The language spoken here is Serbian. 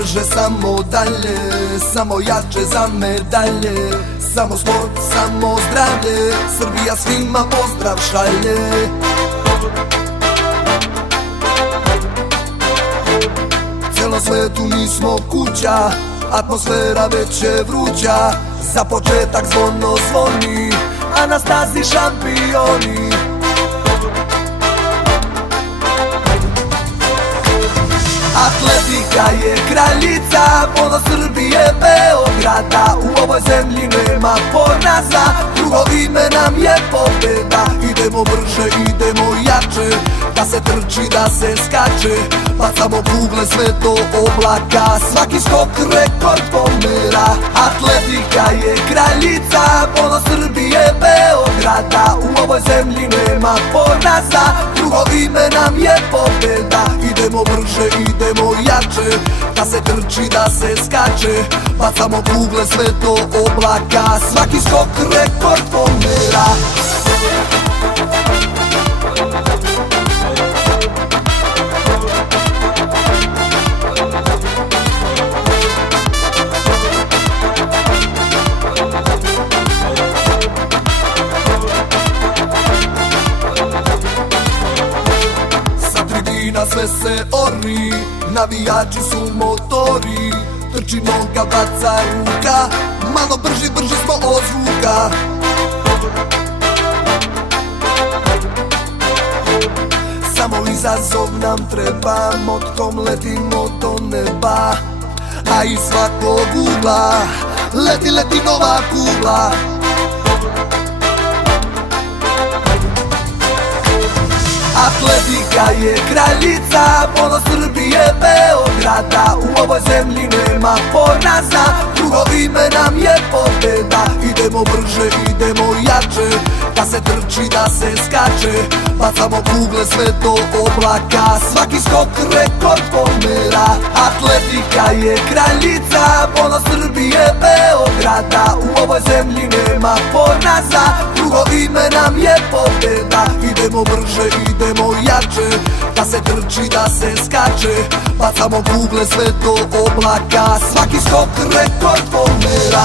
brže, samo dalje, samo jače za medalje. Samo sport, samo zdravlje, Srbija svima pozdrav šalje. Cijelom svetu mi smo kuća, atmosfera već je vruća. Za početak zvono zvoni, a na stazi šampioni. Atletika je kraljica, ponos Srbije, Beograda. U ovoj zemlji nema poraza, drugo ime nam je pobjeda. Idemo brže, idemo jače, da se trči, da se skače. Bacamo kugle sve do oblaka, svaki skok rekord pomera. Atletika je kraljica, ponos Srbije, Beograda. U ovoj zemlji nema poraza, drugo ime nam je pobjeda. Idemo brže, idemo jače, da se trči, da se skače. Bacamo kugle sve do oblaka, svaki skok rekord pomera. Na sve se ori, navijači su motori. Trči noga, baca ruka, malo brži, brži smo od zvuka. Samo izazov nam treba, motkom letimo do neba. A iz svakog ugla leti, leti nova kugla. Atletika je kraljica, ponos Srbije, Beograda. U ovoj zemlji nema poraza, drugo ime nam je pobjeda. Idemo brže, idemo jače, da se trči, da se skače. Bacamo kugle sve do oblaka, svaki skok rekord pomera. Atletika je kraljica, ponos Srbije, Beograda. U ovoj zemlji nema poraza, drugo ime nam je pobjeda. Idemo brže, idemo jače, da se trči, da se skače. Bacamo kugle sve do oblaka, svaki skok rekord pomera.